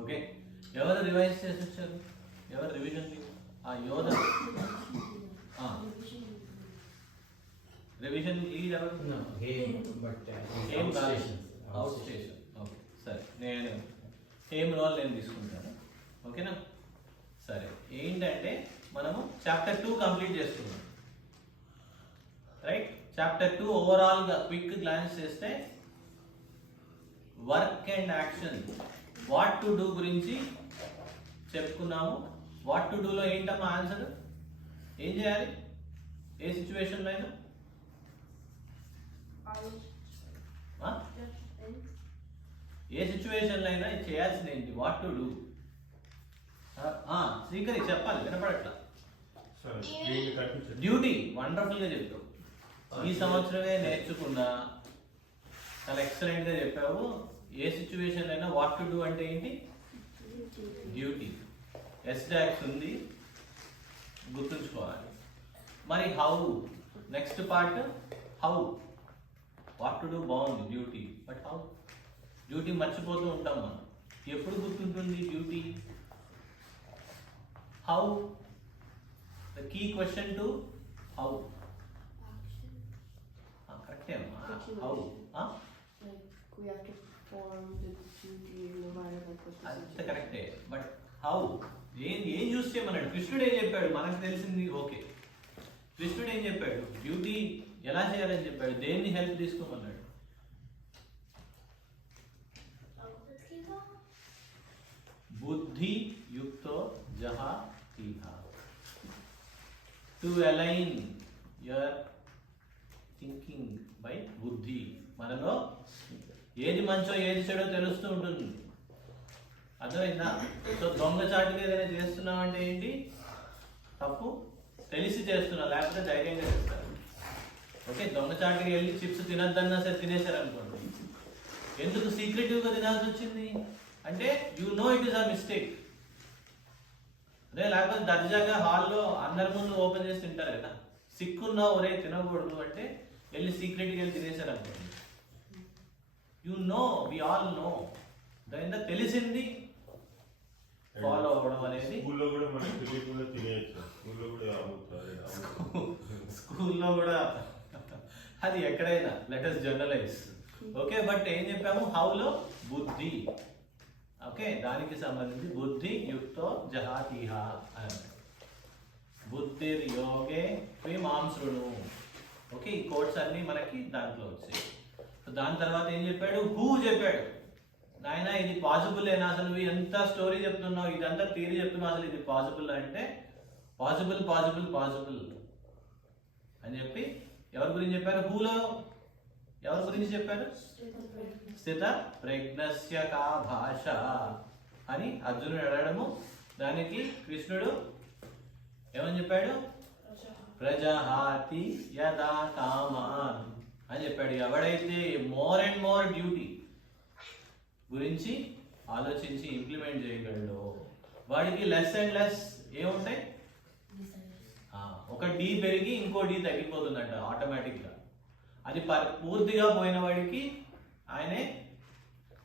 Okay, ఎవరు revise చేసి వచ్చారు? ఎవరు రివిజన్? యోధ రివిజన్ లీడ్ ఎవరు? ఏం అవుట్ స్టేషన్. ఓకే సరే, నేను ఏం రోల్ నేను తీసుకుంటాను. ఓకేనా? సరే, ఏంటంటే మనము చాప్టర్ 2 కంప్లీట్ చేసుకున్నాం, రైట్? చాప్టర్ 2 ఓవరాల్గా క్విక్ గ్లాన్స్ చేస్తే work and action, what to do గురించి చెప్పుకున్నాము. వాట్ టు డూలో ఏంటమ్మా ఆన్సర్? ఏం చేయాలి ఏ సిచ్యువేషన్లో అయినా? ఏ సిచ్యువేషన్లో అయినా చేయాల్సింది ఏంటి? What to do. శ్రీకరి చెప్పాలి, వినపడట్లా. డ్యూటీ. వండర్ఫుల్గా చెప్పావు, ఈ సంవత్సరమే నేర్చుకున్నా, చాలా ఎక్సలెంట్గా చెప్పావు. ఏ సిచ్యువేషన్ అయినా వాట్ టు డూ అంటే ఏంటి? డ్యూటీ. ఎస్డాక్స్ ఉంది, గుర్తుంచుకోవాలి. మరి how, next part how. What to do బాగుంది, డ్యూటీ, బట్ హౌ? డ్యూటీ మర్చిపోతూ ఉంటాం మనం. ఎప్పుడు గుర్తుంటుంది duty? How. The key question to how. కరెక్టే అమ్మా, హౌ. అంత కరెక్టే, బట్ హౌ ఏం చూస్ చేయమన్నాడు? కృష్ణుడు ఏం చెప్పాడు? మనకు తెలిసింది ఓకే. కృష్ణుడు ఏం చెప్పాడు? డ్యూటీ ఎలా చేయాలని చెప్పాడు. దేన్ని హెల్ప్ తీసుకోమన్నాడు? బుద్ధి యుక్తో జహాతిహ. To align your thinking by buddhi. మనలో ఏది మంచో ఏది చెడో తెలుస్తూ ఉంటుంది, అర్థమైందా? సో దొంగచాటుగా ఏదైనా చేస్తున్నావు అంటే ఏంటి? తప్పు తెలిసి చేస్తున్నా, లేకపోతే ధైర్యంగా చేస్తారు. ఓకే, దొంగచాటుగా వెళ్ళి చిప్స్ తినద్దన్నా సరే తినేశారు అనుకోండి. ఎందుకు సీక్రెటివ్గా తినాల్సి వచ్చింది అంటే you know it is a mistake. అదే లేకపోతే దర్జాగా హాల్లో అందరి ముందు ఓపెన్ చేసి తింటారు కదా. సిక్కున్నా ఒరే తినకూడదు అంటే వెళ్ళి సీక్రెట్గా వెళ్ళి తినేశారు అనుకోండి. You know, we all know. దాని తెలిసింది ఫాలో అవ్వడం అనేది. స్కూల్లో కూడా అది ఎక్కడైనా let us generalize. Okay, but ఏం చెప్పాము? హౌలో బుద్ధి. ఓకే, దానికి సంబంధించి బుద్ధి యుక్తో జహాతిహ అని. బుద్ధిర్ యోగే మాం శృణు. ఓకే, ఈ కోడ్స్ అన్ని మనకి దాంట్లో వచ్చాయి. దాని తర్వాత ఏం చెప్పాడు? హూ చెప్పాడు. నాయన ఇది పాసిబుల్ ఏనా? అసలు నువ్వు ఎంత స్టోరీ చెప్తున్నావు, ఇదంతా థియరీ చెప్తున్నావు, అసలు ఇది పాసిబుల్ అంటే పాసిబుల్ పాసిబుల్ పాసిబుల్ అని చెప్పి ఎవరి గురించి చెప్పారు? హూలో ఎవరి గురించి చెప్పారు? స్థిత ప్రజ్ఞస్య కా భాష అని అర్జునుడు అడగడము. దానికి కృష్ణుడు ఏమని చెప్పాడు? ప్రజహాతి యదా కామాన్ అని చెప్పాడు. ఎవడైతే మోర్ అండ్ మోర్ డ్యూటీ గురించి ఆలోచించి ఇంప్లిమెంట్ చేయగలడో వాడికి లెస్ అండ్ లెస్ ఏముంటాయి? ఒక డి పెరిగి ఇంకో డి తగ్గిపోతుందంట ఆటోమేటిక్గా. అది పూర్తిగా పోయిన వాడికి ఆయనే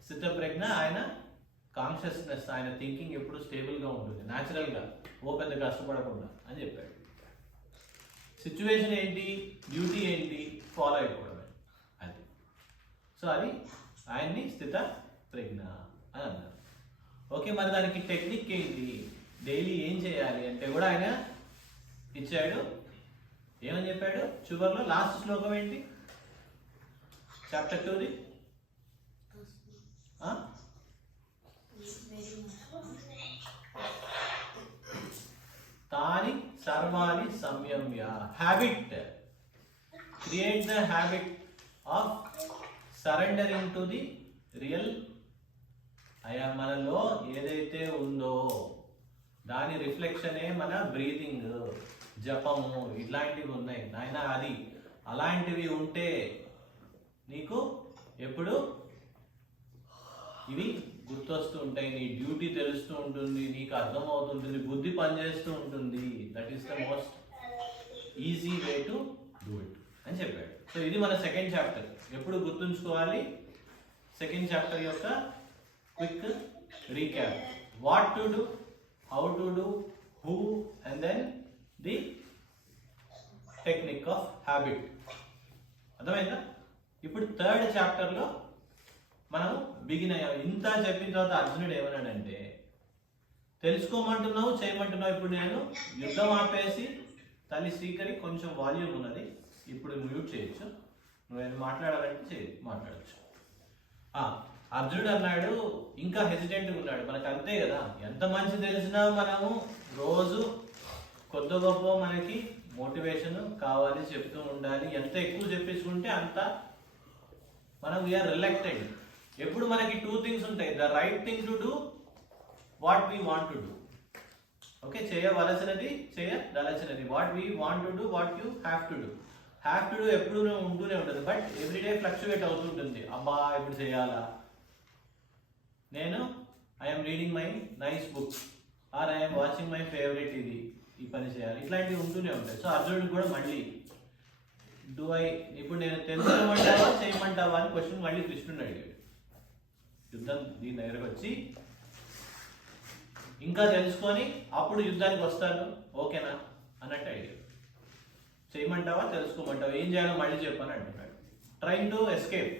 స్థితప్రజ్ఞ, ఆయన కాన్షియస్నెస్, ఆయన థింకింగ్ ఎప్పుడు స్టేబుల్గా ఉంటుంది న్యాచురల్గా, ఓ పెద్ద కష్టపడకుండా అని చెప్పాడు. సిచ్యువేషన్ ఏంటి? డ్యూటీ ఏంటి? ఫాలో అయిపోవడమే అది. సో అది ఆయన్ని స్థిత ప్రజ్ఞ అని అన్నారు. ఓకే, మరి దానికి టెక్నిక్ ఏంటి? డైలీ ఏం చేయాలి అంటే కూడా ఆయన ఇచ్చాడు. ఏమని చెప్పాడు? చివర్లో లాస్ట్ శ్లోకం ఏంటి చాప్టర్ 2ది? తాని సర్వాణి సంయమ్య. Habit, create the habit of surrendering to the real. మనలో ఏదైతే ఉందో దాని రిఫ్లెక్షనే మన బ్రీతింగ్, జపము, ఇట్లాంటివి ఉన్నాయి నాయన. అది అలాంటివి ఉంటే నీకు ఎప్పుడు ఇవి గుర్తొస్తూ ఉంటాయి, నీ డ్యూటీ తెలుస్తూ ఉంటుంది, నీకు అర్థమవుతుంటుంది, బుద్ధి పనిచేస్తూ ఉంటుంది. That is the most easy way to do it అని చెప్పాడు. సో ఇది మన సెకండ్ చాప్టర్. ఎప్పుడు గుర్తుంచుకోవాలి? సెకండ్ చాప్టర్ యొక్క quick recap. What to do, how to do, who, and then the technique of habit. అర్థమైందా? ఇప్పుడు థర్డ్ చాప్టర్లో మనం బిగిన్ అయ్యాం. ఇంత చెప్పిన తర్వాత అర్జునుడు ఏమన్నాడంటే, తెలుసుకోమంటున్నావు, చేయమంటున్నావు. ఇప్పుడు నేను యుద్ధం ఆపేసి తల్లి శ్రీకరి కొంచెం వాల్యూమ్ ఉన్నది, ఇప్పుడు మ్యూట్ చేయొచ్చు, నువ్వేం మాట్లాడాలంటే మాట్లాడచ్చు. అర్జునుడు అన్నాడు, ఇంకా హెసిటెంట్గా ఉన్నాడు. మనకు అంతే కదా, ఎంత మంచి తెలిసినా మనము రోజు కొద్ది గొప్ప మనకి మోటివేషన్ కావాలి, చెప్తూ ఉండాలి. ఎంత ఎక్కువ చెప్పించుకుంటే అంత మనం వీఆర్ రిలక్టెడ్. ఎప్పుడు మనకి టూ థింగ్స్ ఉంటాయి, the right thing to do, what we want to do. Okay, చేయవలసినది, చేయదలసినది. What we want to do, what you have to do. Have to do ఎప్పుడు ఉంటూనే ఉంటుంది, బట్ ఎవ్రీడే ఫ్లక్చువేట్ అవుతుంటుంది. అబ్బా ఇప్పుడు చేయాలా, నేను I'm reading my nice book, or I'm watching my favourite, ఈ పని చేయాలి, ఇట్లాంటివి ఉంటూనే ఉంటాయి. సో అర్జునుడికి కూడా మళ్ళీ ఇప్పుడు నేను తెలుసుకోమంటావా చేయమంటావా అని క్వశ్చన్ మళ్ళీ కృష్ణుడు అడిగాడు. యుద్ధం దీని దగ్గరకు వచ్చి ఇంకా తెలుసుకొని అప్పుడు యుద్ధానికి వస్తాను, ఓకేనా అన్నట్టు అడిగాడు. చేయమంటావా తెలుసుకోమంటావా, ఏం చేయాలో మళ్ళీ చెప్పని అంటున్నాడు. Train to escape.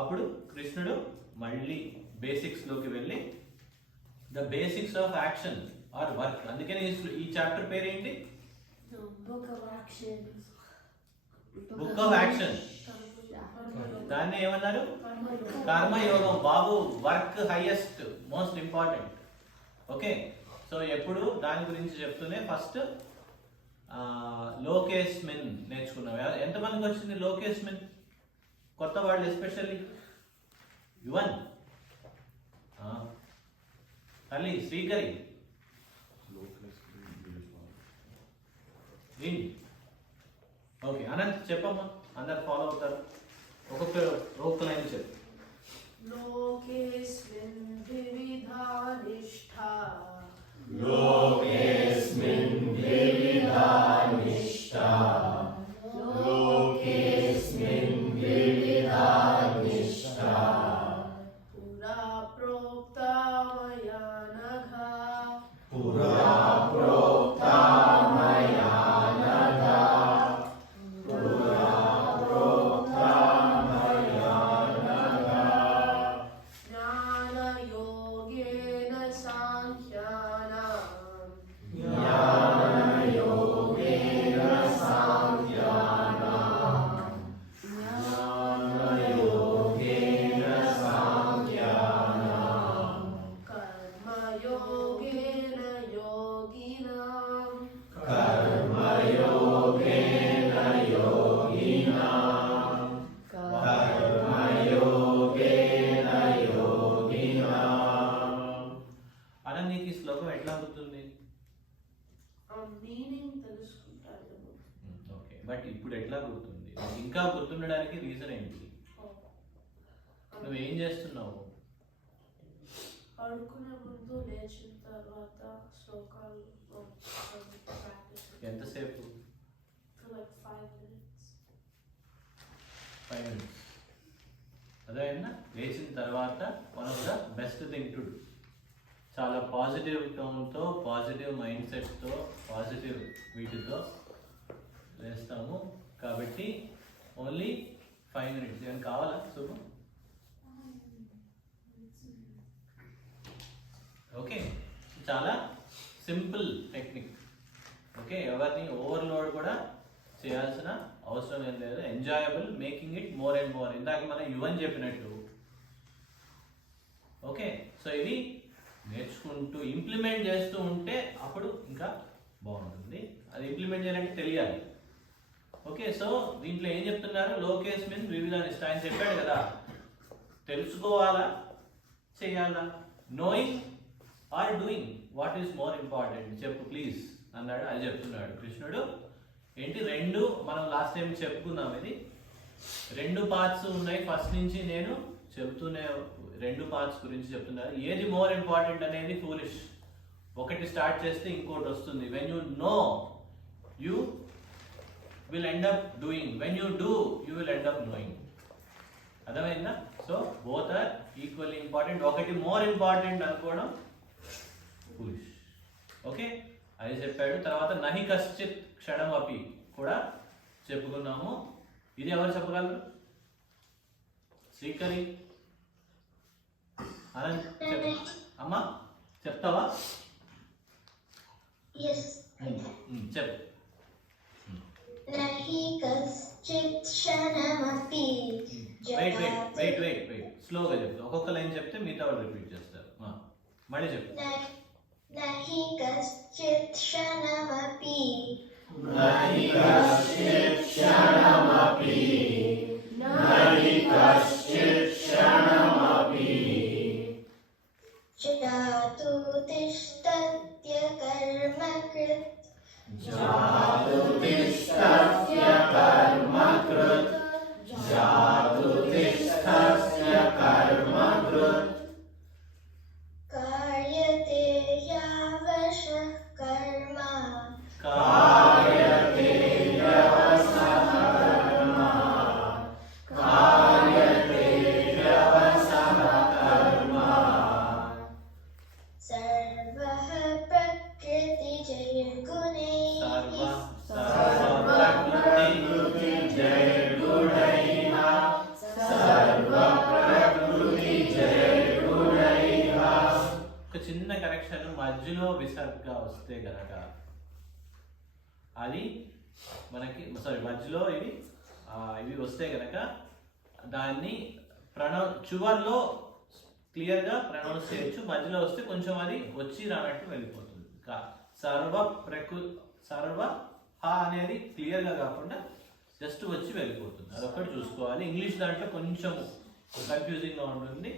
అప్పుడు కృష్ణుడు మళ్ళీ బేసిక్స్లోకి వెళ్ళి the basics of action or work. అందుకని ఈ చాప్టర్ పేరు ఏంటి? Book of action. దాన్ని ఏమన్నారు? కర్మయోగం. బాబు, work highest, most important. Okay, so ఎప్పుడు దాని గురించి చెప్తూనే ఫస్ట్ లోకేస్మిన్ నేర్చుకున్నాం. ఎంతమందికి వచ్చింది లోకేస్మిన్? కొత్త వాళ్ళు ఎస్పెషల్లీ యువన్, తల్లి శ్రీకరి, ఓకే అనంత్ చెప్పమ్మా, అందరు ఫాలో అవుతారు. ఒక్కొక్క లైన్ చెప్పు. లోకేస్మిన్ వివిధా నిష్ఠా, లోకేస్మిన్ వివిధా నిష్ఠా, లోకేస్మిన్ వివిధా నిష్ఠా, పురా ప్రోక్తా మయా నఘ, పురా ప్రోక్తా మయా నఘ, పురా ప్రోక్తా మయా నఘ, జ్ఞానయోగేన సాంఖ్యానాం, జ్ఞానయోగేన సాంఖ్యానాం, జ్ఞానయోగేన సాంఖ్యానాం, కర్మయోగేన యోగినాం, కర్మయోగేన యోగినాం, కర్మయోగేన యోగినాం. అనంత్, నీకు ఈ శ్లోకం ఎట్లా గుర్తుంది? ఆ మీనింగ్ తెలుసుకుంటారు. ఓకే, బట్ ఇప్పుడు ఎట్లా గుర్తుంది? ఇంకా గుర్తుండడానికి రీజన్ ఏంటి? నువ్వేం చేస్తున్నావు? పడుకునే ముందు లేచిన తర్వాత శ్లోకాలు ప్రాక్టీస్ ఎంతసేపు? for like 5 minutes. 5 minutes. అదేనా లేచిన తర్వాత one of the best thing to do. చాలా పాజిటివ్ టోన్తో, పాజిటివ్ మైండ్ సెట్తో, పాజిటివ్ వీటితో వేస్తాము. కాబట్టి ఓన్లీ 5 minutes. ఏమైనా కావాలా శుభం? ఓకే, చాలా సింపుల్ టెక్నిక్. ఓకే, ఎవరిని ఓవర్లోడ్ కూడా చేయాల్సిన అవసరం ఏం లేదు. Enjoyable, making it more and more. ఇందాక మనం యువన్ చెప్పినట్టు. ఓకే, సో ఇది నేర్చుకుంటూ ఇంప్లిమెంట్ చేస్తూ ఉంటే అప్పుడు ఇంకా బాగుంటుంది. అది ఇంప్లిమెంట్ చేయాలంటే తెలియాలి. ఓకే, సో దీంట్లో ఏం చెప్తున్నారు? లోకేస్మిన్ వివిధ నిష్ఠా అని చెప్పాడు కదా. తెలుసుకోవాలా, చేయాలా? Knowing or doing, what is more important చెప్పు ప్లీజ్ అన్నాడు. అది చెప్తున్నాడు కృష్ణుడు. ఏంటి రెండు, మనం లాస్ట్ టైం చెప్పుకున్నాం. ఇది 2 పార్ట్స్ ఉన్నాయి. ఫస్ట్ నుంచి నేను చెప్తూనే 2 పార్ట్స్ గురించి చెప్తున్నారు. ఏది మోర్ ఇంపార్టెంట్ అనేది ఫూలిష్. ఒకటి స్టార్ట్ చేస్తే ఇంకోటి వస్తుంది. When you know, you will end up doing. When you do, you will end up knowing. అర్థమైందా? So both are equally important. ఒకటి మోర్ ఇంపార్టెంట్ అనుకోవడం పుష్. ఓకే, అది చెప్పాడు. తర్వాత నహి కశ్చిత్ క్షణం అపి కూడా చెప్పుకున్నాము. ఇది ఎవరు చెప్పగలరు? శ్రీకరి, అనంత్ అమ్మా చెప్తావా? చెప్పు. नहि कश्चित् क्षणमपि వెయిట్ స్లోగా చెప్తా. ఒక్కొక్క లైన్ చెప్తే మిగతా వాళ్ళు రిపీట్ చేస్తారు. మళ్ళీ చెప్పు. नहि कश्चित् क्षणमपि नहि कश्चित् क्षणमपि नहि कश्चित् क्षणमपि जातु तिष्ठत्य कर्मकृत् जातु तिष्ठत्य कर्मकृत् जातु तिष्ठत्य कर्मकृत् कार्यते यावशः कर्म कार्यते यवसः कर्म कार्यते यवसः कर्म सर्वः प्रकृतिजैर्गुणैः सर्वप्रकृतिजैर्गुणैः सर्वप्रकृतिजैर्गुणैः. ఒక చిన్న కరెక్షన్, మధ్యలో విసర్గ వస్తే గనక అది మనకి మధ్యలో ఇవి వస్తే గనక దాన్ని చివర్లో క్లియర్గా ప్రొనౌన్స్ చేయొచ్చు. మధ్యలో వస్తే కొంచెం అది వచ్చి రానట్టు వెళ్ళిపోతుంది. సర్వ హ అనేది క్లియర్గా కాకుండా జస్ట్ వచ్చి వెళ్ళిపోతుంది. అదొక్కటి చూసుకోవాలి. ఇంగ్లీష్ దాంట్లో కొంచెం కన్ఫ్యూజింగ్గా ఉంటుంది,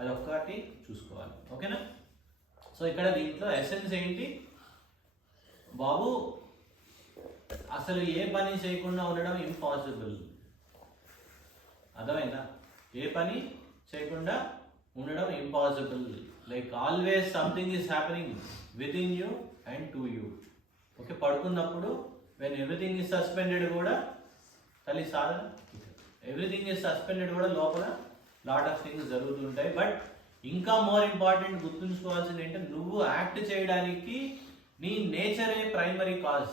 అదొక్కటి చూసుకోవాలి. ఓకేనా? సో ఇక్కడ దీంట్లో ఎసెన్స్ ఏంటి బాబు? అసలు ఏ పని చేయకుండా ఉండడం ఇంపాసిబుల్. అర్థమైందా? ఏ పని చేయకుండా ఉండడం impossible. Like always something is happening with in you and to you. Okay, పడుకున్నప్పుడు వెన్ ఎవ్రీథింగ్ ఈజ్ సస్పెండెడ్ కూడా తల్లి సాధన ఎవ్రీథింగ్ ఈజ్ సస్పెండెడ్ కూడా లోపల లాట్ ఆఫ్ థింగ్స్ జరుగుతుంటాయి. బట్ ఇంకా మోర్ ఇంపార్టెంట్ గుర్తుంచుకోవాల్సింది ఏంటంటే నువ్వు యాక్ట్ చేయడానికి నీ నేచరే ప్రైమరీ కాజ్.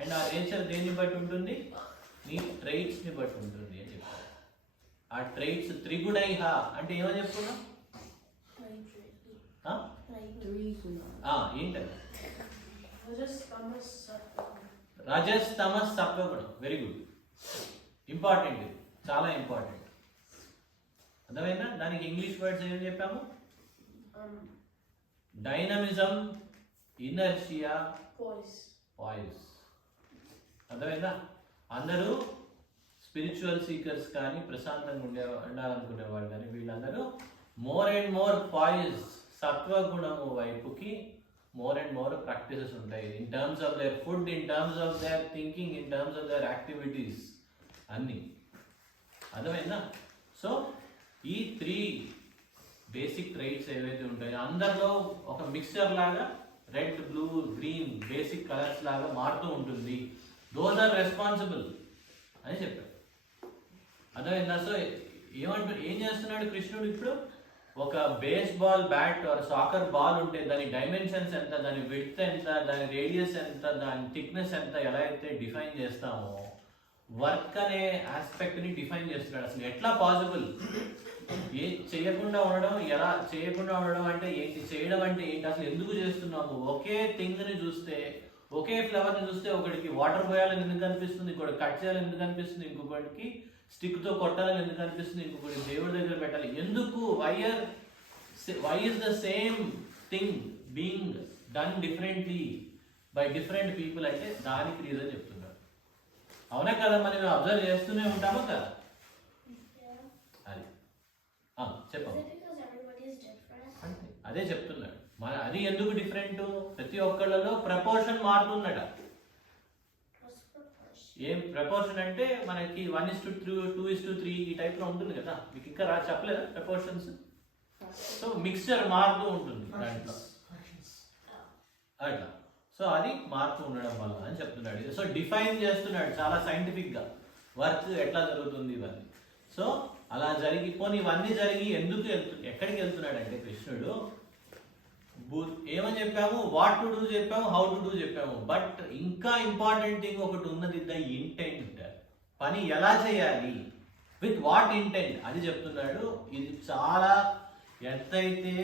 అండ్ ఆ నేచర్ దేన్ని బట్టి ఉంటుంది? నీ ట్రైట్స్ని బట్టి ఉంటుంది అని చెప్పారు. ఆ ట్రైట్స్ త్రిగుణైహ అంటే ఏమని చెప్పుకున్నాం? ఏంటది? రజస్ తమస్ సత్వగుణం. వెరీ గుడ్, ఇంపార్టెంట్, ఇది చాలా ఇంపార్టెంట్. అర్థమైందా? దానికి ఇంగ్లీష్ వర్డ్స్ ఏం చెప్పాము? Dynamism, inertia, poise. అర్థమైందా? అందరూ స్పిరిచువల్ సీకర్స్ కానీ ప్రశాంతంగా ఉండాలనుకునే వాళ్ళు కానీ వీళ్ళందరూ మోర్ అండ్ మోర్ పాయిస్ సత్వగుణము వైపుకి మోర్ అండ్ మోర్ ప్రాక్టీసెస్ ఉంటాయి. In terms of their food, in terms of their thinking, in terms of their activities అన్నీ. అర్థమైందా? సో ఈ 3 బేసిక్ ట్రైట్స్ ఏవైతే ఉంటాయో అందరిలో ఒక మిక్స్చర్ లాగా red, blue, green basic colours లాగా మారుతూ ఉంటుంది. దోస్ ఆర్ రెస్పాన్సిబుల్ అని చెప్పారు. అర్థమైందా? సో ఏం చేస్తున్నాడు కృష్ణుడు ఇప్పుడు? ఒక baseball bat or soccer ball ఉంటే దాని డైమెన్షన్స్ ఎంత, దాని విడ్త్ ఎంత, దాని రేడియస్ ఎంత, దాని థిక్నెస్ ఎంత ఎలా అయితే డిఫైన్ చేస్తామో వర్క్ అనే ఆస్పెక్ట్ని డిఫైన్ చేస్తున్నాడు. అసలు ఎట్లా పాసిబుల్? చేయకుండా ఉండడం, ఎలా చేయకుండా ఉండడం అంటే ఏంటి, చేయడం అంటే ఏంటి, అసలు ఎందుకు చేస్తున్నాము? ఒకే థింగ్ని చూస్తే, ఒకే ఫ్లవర్ని చూస్తే ఒకటికి వాటర్ పోయాలని ఎందుకు అనిపిస్తుంది, ఇంకోటి కట్ చేయాలని ఎందుకు అనిపిస్తుంది, ఇంకొకటికి స్టిక్తో కొట్టాలని ఎందుకు అనిపిస్తుంది, ఇంకొకటి దేవుడి దగ్గర పెట్టాలి ఎందుకు? Why is the same thing being done differently by different people అంటే దానికి రీజన్ చెప్తున్నారు. అవునా కదా? మనం అబ్జర్వ్ చేస్తూనే ఉంటామా కదా? అది చెప్పండి. అదే చెప్తున్నాడు. అది ఎందుకు డిఫరెంట్? ప్రతి ఒక్కళ్ళలో ప్రపోర్షన్ మారుతుందట. ఏం ప్రపోర్షన్ అంటే మనకి 1:2, 2:3 ఈ టైప్లో ఉంటుంది కదా. మీకు ఇంకా చెప్పలేదా ప్రపోర్షన్స్? సో మిక్స్చర్ మారుతూ ఉంటుంది దాంట్లో అట్లా. సో అది మారుతూ ఉండడం వల్ల అని చెప్తున్నాడు. సో డిఫైన్ చేస్తున్నాడు చాలా సైంటిఫిక్గా వర్క్ ఎట్లా జరుగుతుంది ఇవన్నీ. సో అలా జరిగిపోని ఇవన్నీ జరిగి ఎందుకు ఎక్కడికి వెళ్తున్నాడంటే కృష్ణుడు ఏమని చెప్పాము, వాట్ టు డూ చెప్పాము, హౌ టు డూ చెప్పాము. బట్ ఇంకా ఇంపార్టెంట్ థింగ్ ఒకటి ఉన్నది, ద ఇంటెంట్. పని ఎలా చేయాలి, విత్ వాట్ ఇంటెంట్ అది చెప్తున్నాడు. ఇది చాలా ఎంతైతే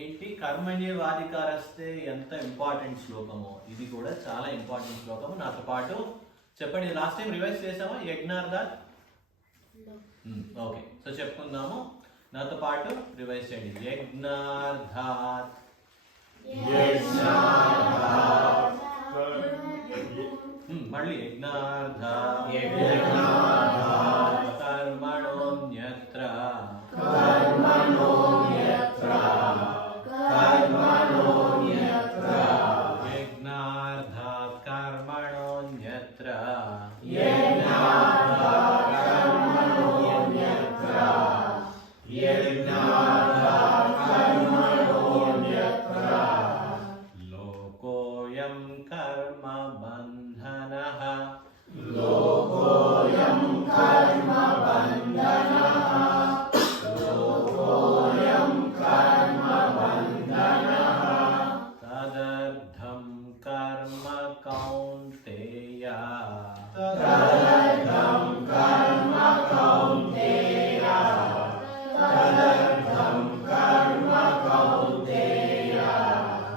ఏంటి కర్మణ్యవాధికారస్తే ఎంత ఇంపార్టెంట్ శ్లోకమో ఇది కూడా చాలా ఇంపార్టెంట్ శ్లోకము. నాతో పాటు చెప్పండి, లాస్ట్ టైం రివైజ్ చేసామా యజ్ఞార్థాత్? Okay, so చెప్పుకుందాము. నాతో పాటు రివైజ్ చేయండి. యజ్ఞార్థాత్ మళ్ళీ యజ్ఞార్థాత్ కర్మణోన్యత్ర యజ్ఞార్థాత్ కర్మణోన్యత్ర లోకోయం కర్మ బంధనః తదర్థం కర్మ కౌంతేయ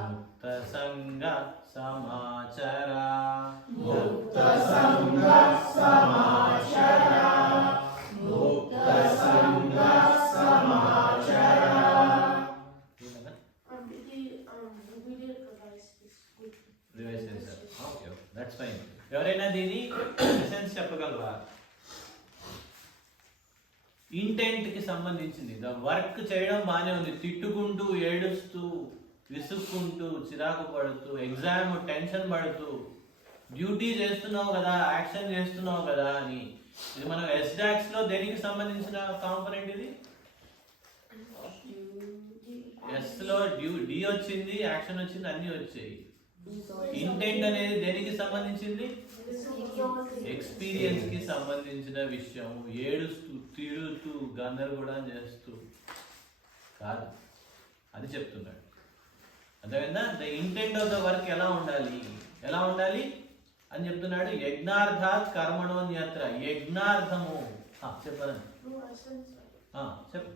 ముక్తసంగ సమాచర రివైజ్ చేశారు. Okay, that's fine. ఎవరైనా దీని ఎసెన్స్ చెప్పగలరా? ఇంటెంట్ కి సంబంధించింది. ద వర్క్ చేయడం బాగానే ఉంది, తిట్టుకుంటూ ఏడుస్తూ విసుక్కుంటూ చిరాకు పడుతూ ఎగ్జామ్ టెన్షన్ పడుతూ డ్యూటీ చేస్తున్నావు కదా, యాక్షన్ చేస్తున్నావు కదా అని. ఇది మనం ఎస్డాక్స్ లో దేనికి సంబంధించిన కాంపోనెంట్ ఇది? ఎస్ లో డి వచ్చింది, యాక్షన్ వచ్చింది, అన్ని వచ్చాయి. ఇంటెంట్ అనేది దేనికి సంబంధించింది? ఎక్స్పీరియన్స్ కి సంబంధించిన విషయం. ఏడుస్తూ తిడుతూ గందరగోళం చేస్తూ కాదు, అది చెప్తున్నాడు. అర్థమైందా? The intent of the work ఎలా ఉండాలి, ఎలా ఉండాలి అని చెప్తున్నాడు. యజ్ఞార్థాత్ కర్మణోన్యత్ర, యజ్ఞార్థము చెప్పాలని చెప్పు.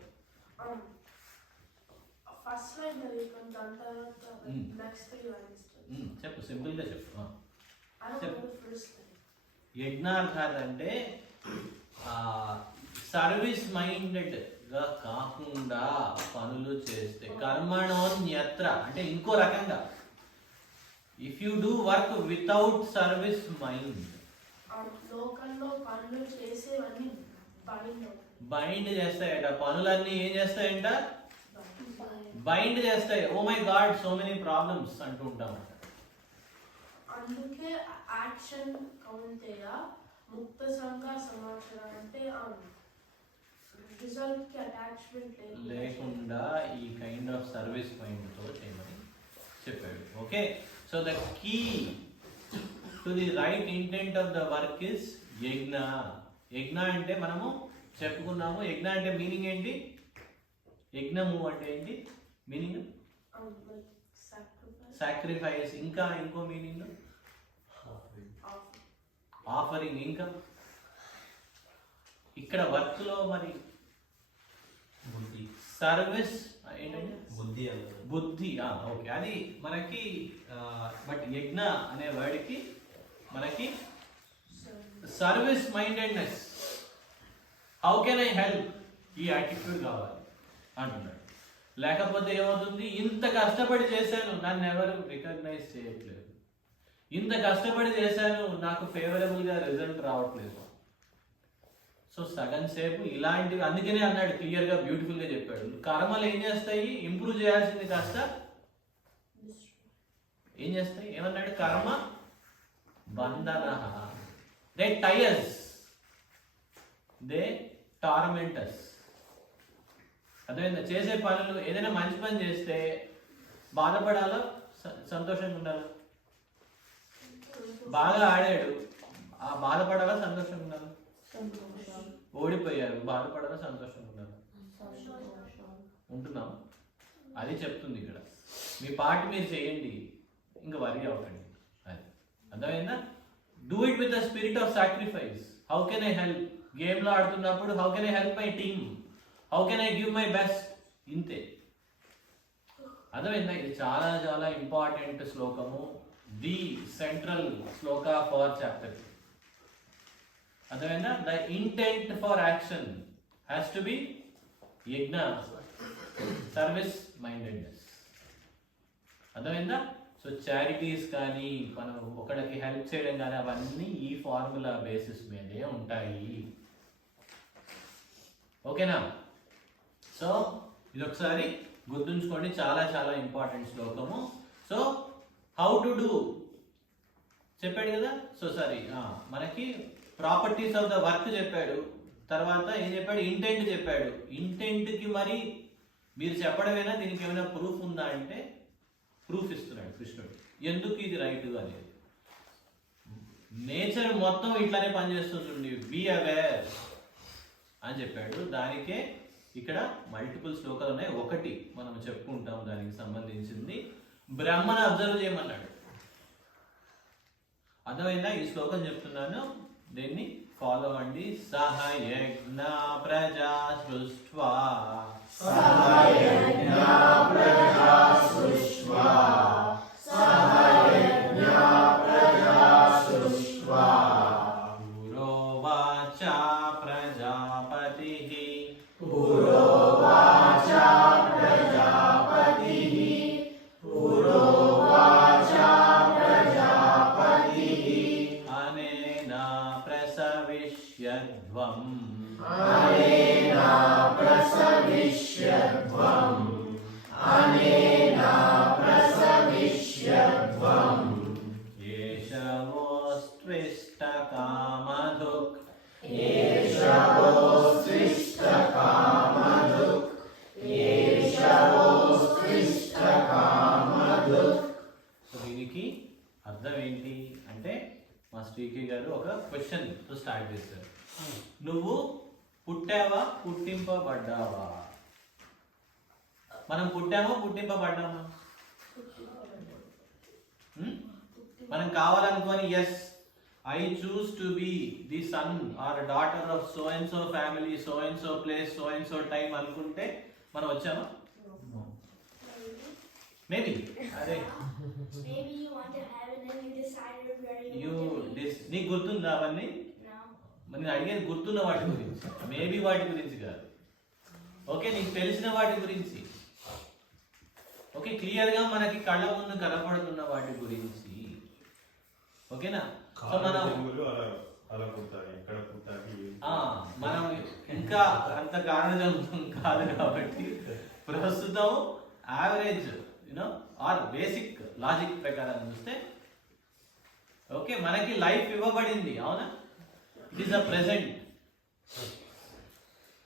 ఫస్ట్ లైన్ చదువుకొని దాని తర్వాత నెక్స్ట్ లైన్స్ చెప్పు, సింపుల్ గా చెప్పు. చెప్పు. ఫస్ట్ యజ్ఞార్థాత్ అంటే సర్వీస్ మైండెడ్ గా కాకుండా పనులు చేస్తే. కర్మణోన్యత్ర అంటే ఇంకో రకంగా, if you do work without service mind. లోకల్లో పనులు చేసేవన్నీ బైండ్ చేస్తాయట, పనులన్నీ ఏం చేస్తాయంట? బైండ్ చేస్తాయి. Oh my god, so many problems అంటూ ఉంటామంట. అందుకే యాక్షన్ కౌంటేయ ముక్త సంఘ సమాచారం అంటే రిజల్ట్ కి అటాచ్మెంట్ లేకుండా ఈ కైండ్ ఆఫ్ సర్వీస్ మైండ్ తో చేయమని చెప్పాడు. Okay, so the key to the right intent of the work is yajna. యజ్ఞ అంటే మనము చెప్పుకున్నాము. యజ్ఞ అంటే మీనింగ్ ఏంటి? యజ్ఞము అంటే ఏంటి మీనింగ్? సాక్రిఫైస్. ఇంకా ఇంకో మీనింగ్ ఆఫరింగ్. ఇంకా ఇక్కడ వర్క్ లో మరి బుద్ధి, సర్వీస్ ఏంటంటే బుద్ధి బుద్ధి. ఓకే, అది మనకి బట్ యజ్ఞ అనే వర్డ్కి మనకి service mindedness, how can I help, ఈ యాటిట్యూడ్ కావాలి అంటున్నాడు. లేకపోతే ఏమవుతుంది? ఇంత కష్టపడి చేశాను, నన్ను ఎవరు రికగ్నైజ్ చేయట్లేదు, ఇంత కష్టపడి చేశాను, నాకు ఫేవరబుల్గా రిజల్ట్ రావట్లేదు. సో సగం సేపు ఇలాంటివి, అందుకనే అన్నాడు క్లియర్గా, బ్యూటిఫుల్గా చెప్పాడు. కర్మలు ఏం చేస్తాయి? ఇంప్రూవ్ చేయాల్సింది కాస్త ఏం చేస్తాయి? ఏమన్నాడు? కర్మ బంధన. They tires, they torment us. అర్థమైందా? చేసే పనులు, ఏదైనా మంచి పని చేస్తే బాధపడాలా, సంతోషంగా ఉండాలా? బాగా ఆడాడు, బాధపడాలా, సంతోషంగా ఉండాలా? ఓడిపోయారు, బాధపడరా సంతోషంగా ఉన్నారు? ఉంటున్నాం. అది చెప్తుంది ఇక్కడ. మీ పార్ట్ మీరు చేయండి, ఇంకా వరి అవ్వకండి. అది అర్థమైందా? Do it with the spirit of sacrifice. How can I help? గేమ్లో ఆడుతున్నప్పుడు how can I help my team, how can I give my best, ఇంతే. అర్థమైందా? ఇది చాలా చాలా ఇంపార్టెంట్ శ్లోకము, the central shloka for chapter. అర్థమైందా? The intent for action has to be yajna, service mindedness. అర్థమైందా? సో చారిటీస్ కానీ మనం ఒకళ్ళకి హెల్ప్ చేయడం కానీ అవన్నీ ఈ ఫార్ములా బేసిస్ మీదే ఉంటాయి. ఓకేనా? సో ఇది ఒకసారి గుర్తుంచుకోండి, చాలా చాలా ఇంపార్టెంట్ శ్లోకము. సో హౌ టు డూ చెప్పాడు కదా. సో సారీ, మనకి ప్రాపర్టీస్ ఆఫ్ ద వర్క్ చెప్పాడు. తర్వాత ఏం చెప్పాడు? ఇంటెంట్ చెప్పాడు. ఇంటెంట్కి మరి మీరు చెప్పడమేనా, దీనికి ఏమైనా ప్రూఫ్ ఉందా అంటే ప్రూఫ్ ఇస్తున్నాడు కృష్ణుడు, ఎందుకు ఇది రైట్ అనేది. నేచర్ మొత్తం ఇట్లానే పనిచేస్తుంది, బీ అవేర్ అని చెప్పాడు. దానికే ఇక్కడ మల్టిపుల్ శ్లోకాలు ఉన్నాయి. ఒకటి మనం చెప్పుకుంటాం దానికి సంబంధించింది, బ్రహ్మను అబ్జర్వ్ చేయమన్నాడు. అర్థమైందా? ఈ శ్లోకం చెప్తున్నాను, దీన్ని ఫాలో అవ్వండి. సహ యజ్ఞ ప్రజా సృష్ట్వా పురోవాచ ప్రజాపతిః అనేన ప్రసవిష్యధ్వం ఏషవోస్త్విష్టకామధుక్ దీనికి అర్థం ఏంటి అంటే మా శ్రీకి గారు ఒక క్వశ్చన్ తో స్టార్ట్ చేశారు. నువ్వు పుట్టావా, పుట్టింపబడ్డావా? మనం పుట్టామా, పుట్టింపబడ్డామా? మనం కావాలనుకొని as I choose to be the son or daughter of so and so family, so and so place, so and so time అనుకుంటే మనం వచ్చామా? మేబీ. అదే Maybe you want to have it and you decided where you you want to be. నీకు గుర్తుందా అవన్నీ? No. మరి నేను అడిగేది గుర్తున్న వాటి గురించి, మేబీ వాటి గురించి కాదు. ఓకే, నీకు తెలిసిన వాటి గురించి. ఓకే, క్లియర్గా మనకి కళ్ళ ముందు కనపడుతున్న వాటి గురించి. ఓకేనా? సో మనం అలా పుట్టాలి, ఎక్కడ పుట్టాలి, మనం ఇంకా అంత కారణజంతం కాదు కాబట్టి ప్రస్తుతం average you know or basic logic ప్రకారం చూస్తే ఓకే మనకి లైఫ్ ఇవ్వబడింది, అవునా? ఇట్ ఈస్ అ ప్రెసెంట్,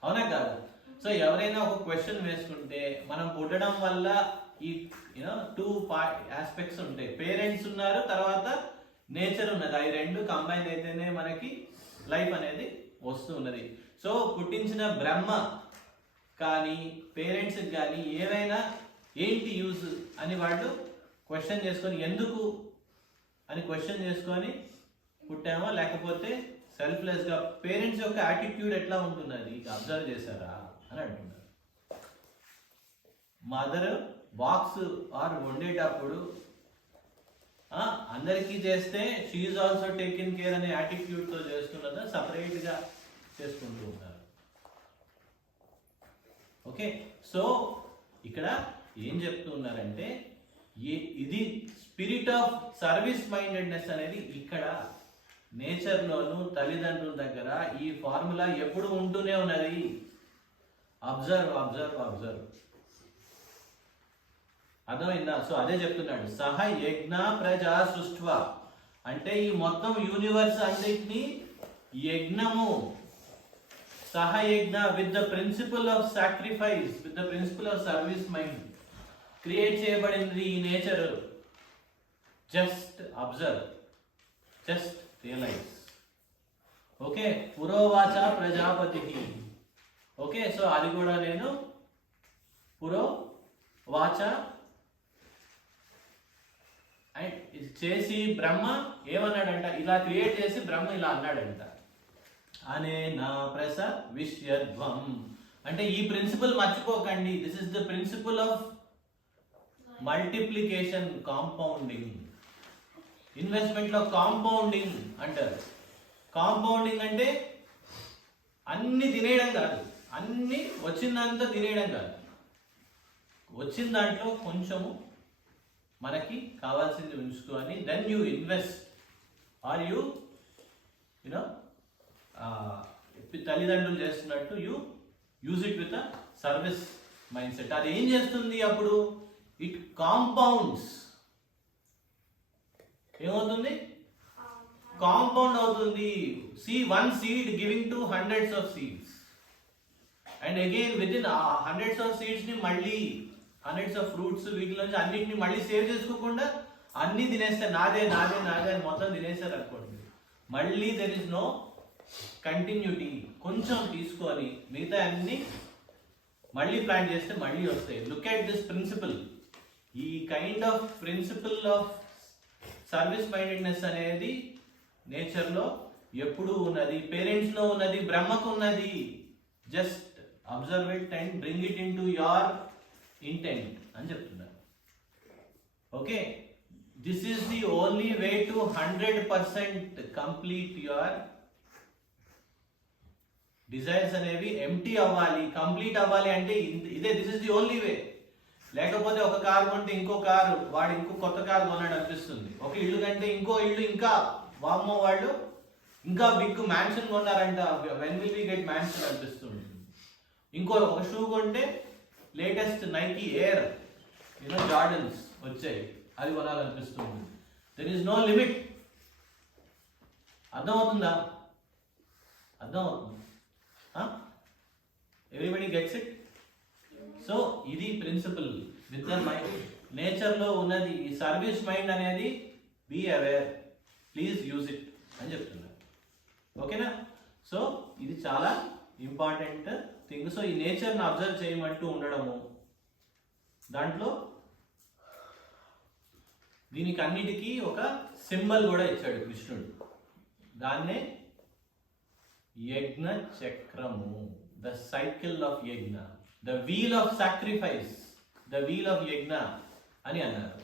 అవునా కాదు? సో ఎవరైనా ఒక క్వశ్చన్ వేసుకుంటే మనం పుట్టడం వల్ల ఈ యూనో టూ ఆస్పెక్ట్స్ ఉంటాయి. పేరెంట్స్ ఉన్నారు, తర్వాత నేచర్ ఉన్నది. అవి రెండు కంబైన్ అయితేనే మనకి లైఫ్ అనేది వస్తూ ఉన్నది. సో పుట్టించిన బ్రహ్మ కానీ పేరెంట్స్కి కానీ ఏవైనా ఏంటి యూజ్ అని వాళ్ళు క్వశ్చన్ చేసుకొని ఎందుకు అని క్వశ్చన్ చేసుకొని పుట్టామా, లేకపోతే సెల్ఫ్లెస్గా పేరెంట్స్ యొక్క యాటిట్యూడ్ ఎట్లా ఉంటున్నది అబ్జర్వ్ చేశారా అని అంటున్నారు. మదర్ బాక్స్ ఆర్ వండేటప్పుడు అందరికీ చేస్తే షీఈ్ ఆల్సో టేకెన్ కేర్ అనే యాటిట్యూడ్తో చేస్తున్నదా, సపరేట్గా చేసుకుంటూ ఉన్నారు. ఓకే, సో ఇక్కడ ఏం చెప్తున్నారంటే ఇది స్పిరిట్ ఆఫ్ సర్వీస్ మైండెడ్నెస్ అనేది ఇక్కడ నేచర్లోను తల్లిదండ్రుల దగ్గర ఈ ఫార్ములా ఎప్పుడు ఉంటూనే ఉన్నది. Observe observe observe. అర్థమైందా? సో అదే చెప్తున్నాడు, సహ యజ్ఞ ప్రజా సృష్ట్వ అంటే ఈ మొత్తం యూనివర్స్ అన్నిటినీ యజ్ఞము, సహ యజ్ఞ with the principle of sacrifice, with the principle of service mind create చేయబడింది ఈ nature. Just observe, just realise. Okay, పురోవాచ ప్రజాపతి. ఓకే, సో అది కూడా నేను పురోవాచ అండ్ ఇది చేసి బ్రహ్మ ఏమన్నాడంట, ఇలా క్రియేట్ చేసి బ్రహ్మ ఇలా అన్నాడంట, అనే నా ప్రస విష్యధ్వం. అంటే ఈ ప్రిన్సిపల్ మర్చిపోకండి, this is the principle of multiplication, compounding. Investment లో కాంపౌండింగ్ అంటారు. కాంపౌండింగ్ అంటే అన్ని తినేయడం కాదు, అన్ని వచ్చిందంతా తినేయడం కాదు, వచ్చిన దాంట్లో కొంచెము మనకి కావాల్సింది ఉంచుకొని then you invest or you know తల్లిదండ్రులు చేస్తున్నట్టు you use it with a service mindset. అది ఏం చేస్తుంది అప్పుడు, ఇట్ కాంపౌండ్స్. ఏమవుతుంది, కాంపౌండ్ అవుతుంది. One seed giving to hundreds of seeds and again with in hundreds of seeds ని మళ్ళీ హండ్రెడ్స్ ఆఫ్ ఫ్రూట్స్ వీటిలో నుంచి అన్నిటిని మళ్ళీ సేవ్ చేసుకోకుండా అన్ని తినేస్తే నాదే నాదే నాదే అని మొత్తం తినేస్తారు అనుకోండి, మళ్ళీ దెర్ ఇస్ నో కంటిన్యూటీ. కొంచెం తీసుకొని మిగతా అన్ని మళ్ళీ ప్లాన్ చేస్తే మళ్ళీ వస్తాయి. Look at this principle. ఈ kind of principle of service mindedness అనేది నేచర్లో ఎప్పుడూ ఉన్నది, పేరెంట్స్లో ఉన్నది, బ్రహ్మకు ఉన్నది. Just observe it and bring it in to your intent అని చెప్తున్నారు. Okay, this is the only way to 100% complete your desires అనేవి ఎంటీ అవ్వాలి, కంప్లీట్ అవ్వాలి అంటే ఇదే, this is the only way. లేకపోతే ఒక కారు కొంటే ఇంకో కారు, వాడు ఇంకో కొత్త కారు కొన్నాడు అనిపిస్తుంది. ఒక ఇల్లు కంటే ఇంకో ఇల్లు, ఇంకా వామ్మో వాళ్ళు ఇంకా బిగ్ మ్యాన్షన్ కొన్నారంట, when will we get mansion అనిపిస్తుంది. ఇంకో ఒక షూ కొంటే లేటెస్ట్ నైకీ ఎయిర్ జార్డన్స్ వచ్చాయి, అది కొనాలనిపిస్తుంది. There is no limit. అర్థమవుతుందా? అర్థమవుతుంది. Everybody gets it. సో ఇది ప్రిన్సిపల్ విత్ ద మైండ్. నేచర్లో ఉన్నది ఈ సర్వీస్ మైండ్ అనేది, be aware, please use it అని చెప్తున్నారు. ఓకేనా? సో ఇది చాలా ఇంపార్టెంట్ థింగ్. సో ఈ నేచర్ని అబ్జర్వ్ చేయమంటూ ఉండడము, దాంట్లో దీనికి అన్నిటికీ ఒక సింబల్ కూడా ఇచ్చాడు కృష్ణుడు. దాన్నే యజ్ఞ చక్రము, the cycle of yajna, the wheel of sacrifice, the wheel of yajna అని అన్నారు.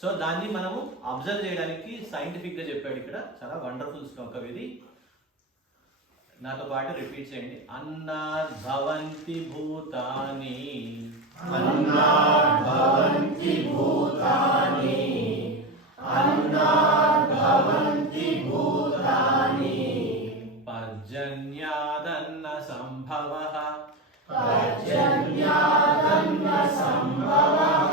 సో దాన్ని మనము అబ్జర్వ్ చేయడానికి సైంటిఫిక్ గా చెప్పాడు ఇక్కడ. చాలా వండర్ఫుల్ శ్లోకం ఇది. నాతో పాటు రిపీట్ చేయండి. అన్నాద్ భవంతి భూతాని, అన్నాద్ భవంతి భూతాని, అన్నాద్ భవంతి భూతాని, పర్జన్యాదన్న సంభవః, పర్జన్యాదన్న సంభవః,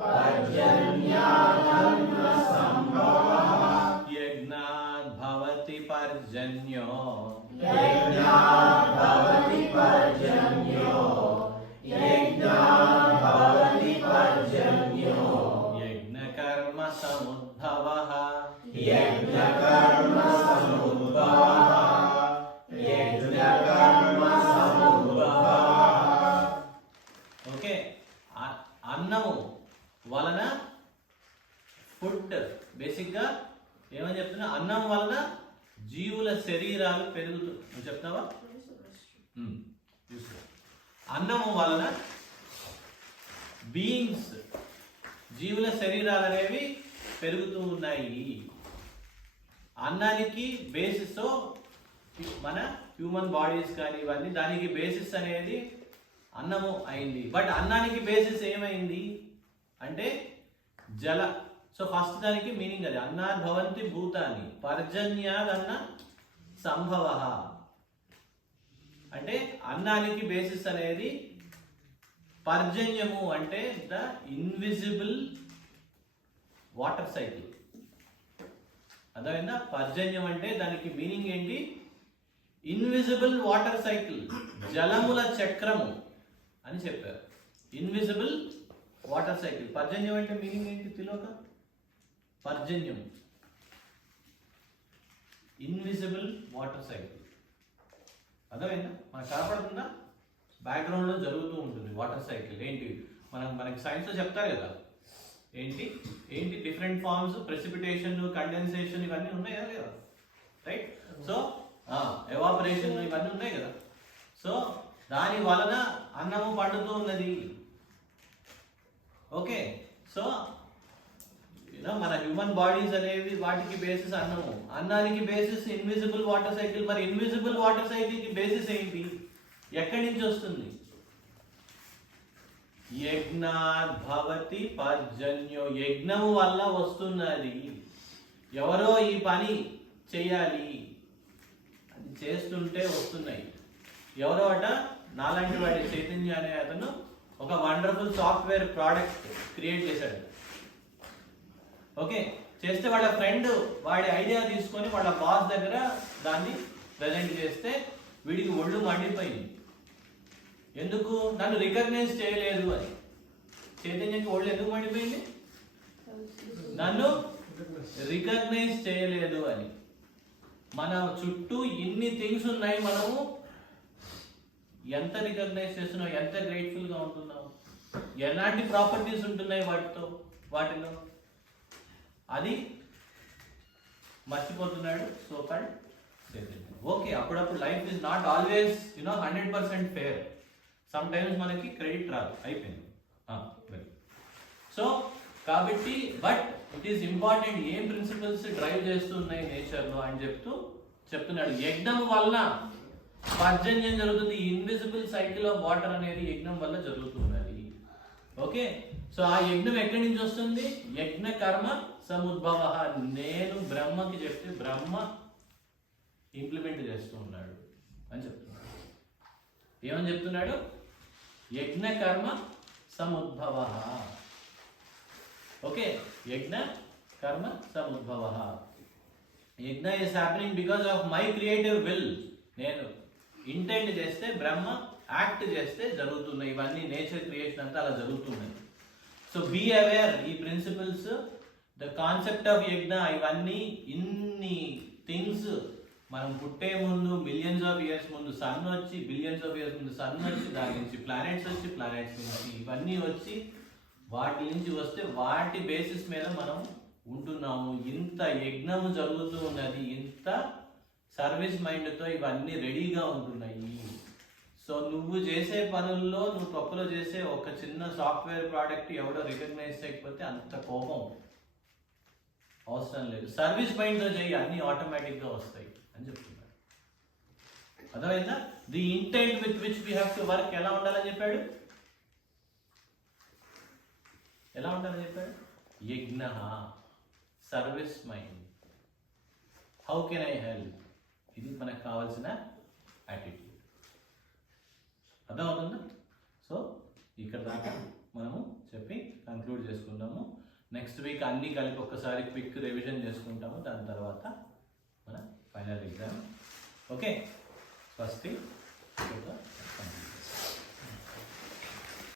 పర్జన్యాదన్న సంభవః, యజ్ఞాద్ భవతి పర్జన్యో, యజ్ఞాద్ భవతి పర్జన్యో, యజ్ఞాద్ భవతి పర్జన్యో, యజ్ఞకర్మ సముద్భవః, యజ్ఞకర్మ సముద్భవః, యజ్ఞకర్మ సముద్భవః. ఓకే, అన్నము వలన ఫుడ్, బేసిక్గా ఏమని చెప్తున్నా, అన్నం వలన జీవుల శరీరాలు పెరుగుతుంది. నువ్వు చెప్తావా? అన్నము వలన బీయింగ్స్, జీవుల శరీరాలు అనేవి పెరుగుతూ ఉన్నాయి. అన్నానికి బేసిస్ మన హ్యూమన్ బాడీస్ కానీ ఇవన్నీ, దానికి బేసిస్ అనేది అన్నము అయింది. బట్ అన్నానికి బేసిస్ ఏమైంది అంటే జల. సో ఫస్ట్ దానికి మీనింగ్ అది, అన్నాద్ భవంతి భూతాని, పర్జన్యాదన్న సంభవః. అంటే అన్నానికి బేసిస్ అనేది పర్జన్యము, అంటే ద ఇన్విజిబుల్ వాటర్ సైకిల్. అర్థమైందా? పర్జన్యం అంటే దానికి మీనింగ్ ఏంటి? ఇన్విజిబుల్ వాటర్ సైకిల్, జలముల చక్రము అని చెప్పారు. Invisible water cycle. పర్జన్యం అంటే మీనింగ్ ఏంటి తెలియక? పర్జన్యం ఇన్విజిబుల్ వాటర్ సైకిల్. అర్థమైందా? మనకు కనపడుతుందా? బ్యాక్గ్రౌండ్లో జరుగుతూ ఉంటుంది వాటర్ సైకిల్. ఏంటి మనకి సైన్స్లో చెప్తారు కదా, ఏంటి డిఫరెంట్ ఫార్మ్స్, ప్రెసిపిటేషన్, కండెన్సేషన్, ఇవన్నీ ఉన్నాయి కదా లేదా, రైట్? సో ఎవాపరేషన్ ఇవన్నీ ఉన్నాయి కదా. సో దాని వలన అన్నము పండుతూ ఉన్నది. ఓకే, సో మన హ్యూమన్ బాడీస్ అనేవి వాటికి బేసిస్ అన్నము, అన్నానికి బేసిస్ ఇన్విజిబుల్ వాటర్ సైకిల్. మరి ఇన్విజిబుల్ వాటర్ సైకిల్ కి బేసిస్ ఏంటి? ఎక్కడి నుంచి వస్తుంది? యజ్ఞాద్భవతి పర్జన్యో, యజ్ఞము వల్ల వస్తున్నది. ఎవరో ఈ పని చెయ్యాలి, అది చేస్తుంటే వస్తున్నాయి. ఎవరో అట నాలాంటి వాడి చైతన్య అనే అతను ఒక వండర్ఫుల్ సాఫ్ట్వేర్ ప్రోడక్ట్ క్రియేట్ చేశాడు. ఓకే, చేస్తే వాళ్ళ ఫ్రెండ్ వాడి ఐడియా తీసుకొని వాళ్ళ బాస్ దగ్గర దాన్ని ప్రజెంట్ చేస్తే వీడికి ఒళ్ళు మండిపోయింది. ఎందుకు? నన్ను రికగ్నైజ్ చేయలేదు అని. చైతన్యకి ఒళ్ళు ఎందుకు మండిపోయింది? నన్ను రికగ్నైజ్ చేయలేదు అని. మన చుట్టూ ఇన్ని థింగ్స్ ఉన్నాయి, మనము ఎంత రికగ్నైజ్ చేస్తున్నాం, ఎంత గ్రేట్ఫుల్ గా ఉంటున్నాం, ఎలాంటి ప్రాపర్టీస్ ఉంటున్నాయి వాటిలో, అది మర్చిపోతున్నాడు సో కాల్డ్ చైతన్య. ఓకే, అప్పుడప్పుడు life is not always 100% fair. Some times మనకి క్రెడిట్ రాదు, అయిపోయింది. సో కాబట్టి బట్ ఇట్ ఈస్ ఇంపార్టెంట్ ఏం ప్రిన్సిపల్స్ డ్రైవ్ చేస్తున్నాయి నేచర్లో అని చెప్తున్నాడు. యజ్ఞం వల్ల పర్జన్యం జరుగుతుంది. ఇన్విజిబుల్ సైకిల్ ఆఫ్ వాటర్ అనేది యజ్ఞం వల్ల జరుగుతున్నది. ఓకే, సో ఆ యజ్ఞం ఎక్కడి నుంచి వస్తుంది? యజ్ఞ కర్మ సముద్భవ. నేను బ్రహ్మకి చెప్తే బ్రహ్మ ఇంప్లిమెంట్ చేస్తూ ఉన్నాడు అని చెప్తున్నాడు. ఏమని చెప్తున్నాడు? యజ్ఞ కర్మ సముద్భవ. ఓకే, యజ్ఞ కర్మ సముద్భవ. యజ్ఞ is happening because of my creative will. నేను ఇంటెంట్ చేస్తే, బ్రహ్మ యాక్ట్ చేస్తే జరుగుతున్నాయి ఇవన్నీ. నేచర్ క్రియేషన్ అంతా అలా జరుగుతున్నాయి. సో బీ అవేర్, ఈ ప్రిన్సిపల్స్, ద కాన్సెప్ట్ ఆఫ్ యజ్ఞ, ఇవన్నీ ఇన్ని థింగ్స్ మనం పుట్టే ముందు మిలియన్స్ ఆఫ్ ఇయర్స్ ముందు సన్ వచ్చి, బిలియన్స్ ఆఫ్ ఇయర్స్ ముందు సన్ వచ్చి, దాని నుంచి ప్లానెట్స్ వచ్చి, ప్లానెట్స్ నుంచి ఇవన్నీ వచ్చి, వాటి నుంచి వస్తే వాటి బేసిస్ మీద మనం ఉంటున్నాము. ఇంత యజ్ఞము జరుగుతూ ఉన్నది, ఇంత సర్వీస్ మైండ్తో ఇవన్నీ రెడీగా ఉంటున్నాయి. సో నువ్వు చేసే పనుల్లో, నువ్వు తప్పులో చేసే ఒక చిన్న సాఫ్ట్వేర్ ప్రోడక్ట్ ఎవడో రికగ్నైజ్ చేయకపోతే అంత కోపం అవసరం లేదు. సర్వీస్ మైండ్తో చేయి, అన్ని ఆటోమేటిక్గా వస్తాయి అని చెప్తున్నాడు. అర్థమైందా? The intent with which we have to work ఎలా ఉండాలని చెప్పాడు? ఎలా ఉండాలని చెప్పాడు? యజ్ఞ, service mind, how can I help, ఇది మనకు కావాల్సిన యాటిట్యూడ్. అర్థమవుతుందా? సో ఇక్కడ దాకా మనము చెప్పి కంక్లూడ్ చేసుకుందాము. నెక్స్ట్ వీక్ అన్నీ కలిపి ఒక్కసారి క్విక్ రివిజన్ చేసుకుంటాము. దాని తర్వాత మన ఫైనల్ ఎగ్జామ్. ఓకే, స్వస్తి.